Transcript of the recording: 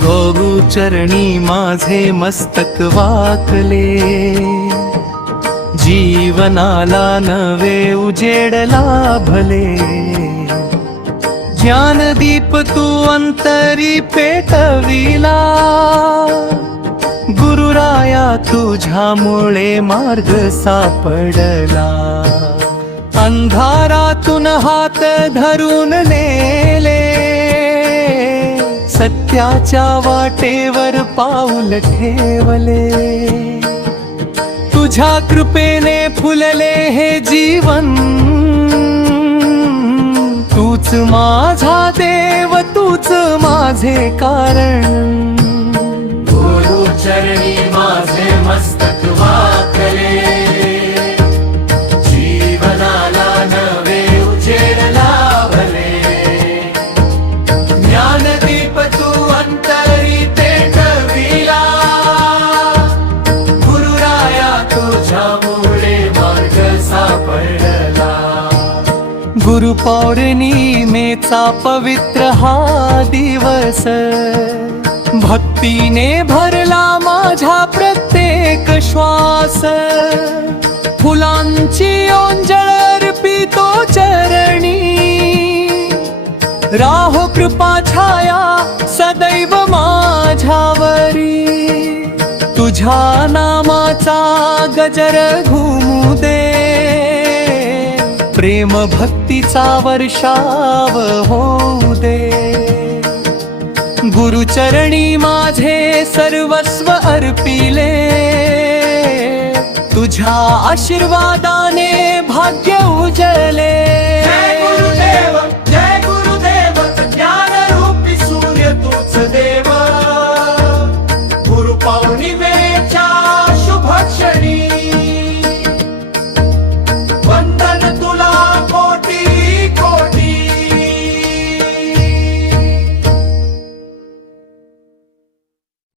गुरुचरणी माझे मस्तक वाकले, जीवनाला नवे उजेड लाभले। ज्ञानदीप तू अंतरी पेटविला, गुरुराया तुझ्यामुळे मार्ग सापडला। अंधारातून हात धरून नेले, सत्याच्या वाटेवर पाऊल ठेवले। तुझ्या कृपेने फुलले हे जीवन, तूच माझा देव, तूच माझे कारण। गुरुचरणी माझे मस्तक वाकले, जीवनाला नवे उजेड लाभले। ज्ञानदीप तू अंतरी पेटविला, गुरुराया तुझ्यामुळे मार्ग सापडला। गुरुपौर्णिमेचा पवित्र हा दिवस, भक्तीने भरला माझा प्रत्येक श्वास। फुलांची ओंजळ अर्पितो चरणी, राहो कृपा छाया सदैव माझ्यावरी। तुझ्या नामाचा गजर घुमू दे, प्रेम भक्तीचा वर्षाव होऊ दे। गुरुचरणी माझे सर्वस्व अर्पिले, तुझ्या आशीर्वादाने भाग्य उजले। जय गुरुदेव।